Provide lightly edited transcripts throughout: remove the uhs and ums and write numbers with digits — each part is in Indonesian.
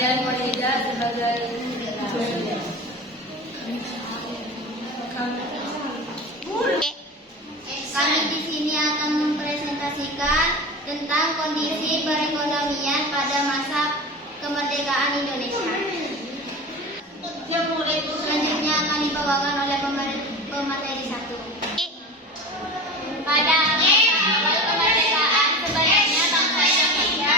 pemberdayaan wanita sebagai Kami di sini akan mempresentasikan tentang kondisi perekonomian pada masa kemerdekaan Indonesia. Selanjutnya akan dibawakan oleh pemateri 1. Pada masa awal kemerdekaan, sebenarnya bangsa Indonesia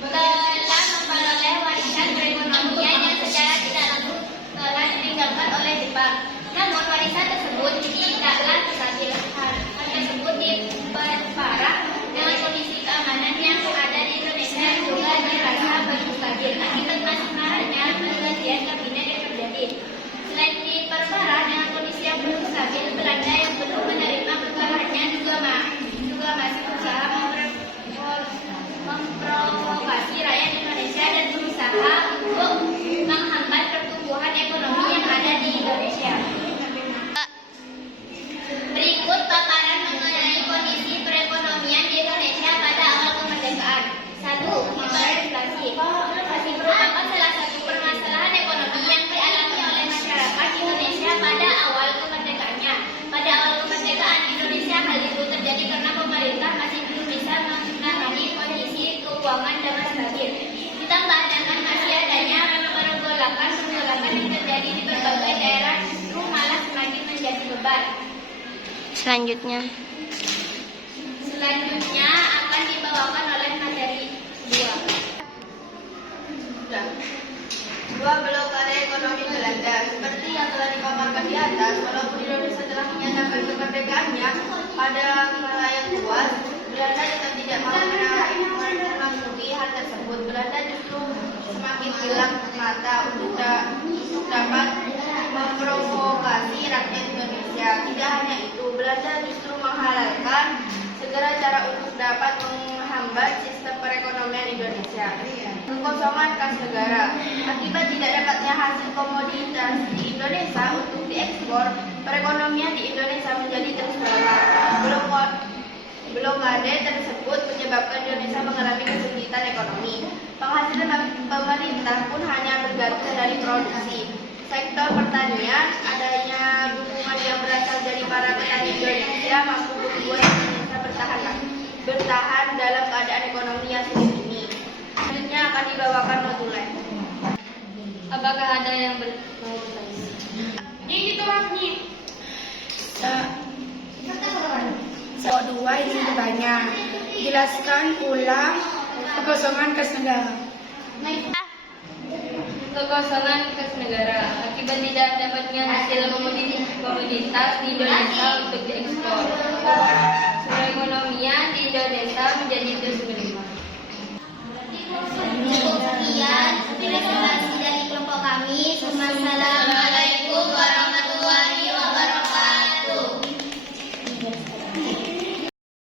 telah memperoleh warisan perekonomian yang secara tidak langsung telah ditinggalkan oleh Jepang. Namun warisan tersebut tidaklah stabil. Hal tersebut diperparah dengan kondisi keamanan yang ada di Indonesia juga dirasa belum stabil akibat masih maraknya pergantian kabinet yang terjadi. Selain diperparah dengan kondisi yang belum stabil, Belanda yang belum menerima kekalahannya juga masih berusaha memprovokasi rakyat Indonesia dan berusaha untuk menghambat pertumbuhan ekonomi yang ada di Indonesia. Berikut paparan mengenai kondisi perekonomian di Indonesia pada awal kemerdekaan. 1. Hiperinflasi. Inflasi merupakan salah satu permasalahan ekonomi yang dialami oleh masyarakat Indonesia pada awal kemerdekaannya. Pada awal kemerdekaan Indonesia, hal itu terjadi karena pemerintah masih belum bisa menangani kondisi keuangan dengan stabil. Ditambah dengan masih adanya pergolakan yang terjadi di berbagai daerah, justru malah semakin menjadi beban. Selanjutnya akan dibawakan oleh materi 2. Blokade ekonomi Belanda. Seperti yang telah dipaparkan di atas, walaupun Indonesia telah menyatakan kemerdekaannya pada skala yang luas, Belanda tetap tidak mau menangguhi hal tersebut. Belanda justru semakin hilang mata untuk dapat memprovokasi rakyat Indonesia. Tidak hanya itu, Belanda justru menghalalkan segala cara untuk dapat menghambat sistem perekonomian Indonesia. Kekosongan kas negara. Akibat tidak dapatnya hasil komoditas di Indonesia untuk diekspor, perekonomian di Indonesia menjadi terus melemah. Blokade tersebut menyebabkan Indonesia mengalami kesulitan ekonomi. Penghasilan pemerintah pun hanya bergantung dari produksi. Sektor pertanian, adanya dukungan yang berasal dari para petani Indonesia mampu membuat Indonesia bertahan dalam keadaan ekonomi yang sulit ini. Selanjutnya akan dibawakan notulen. Apakah ada yang mau bertanya? Ini tulisnya. Dua ini bertanya. Jelaskan ulang kekosongan kas negara. Kekosongan kas negara akibat tidak dapatnya hasil komoditas di Indonesia untuk diekspor. Perekonomian di Indonesia menjadi terus melemah. Sekian presentasi dari kelompok kami. Masalah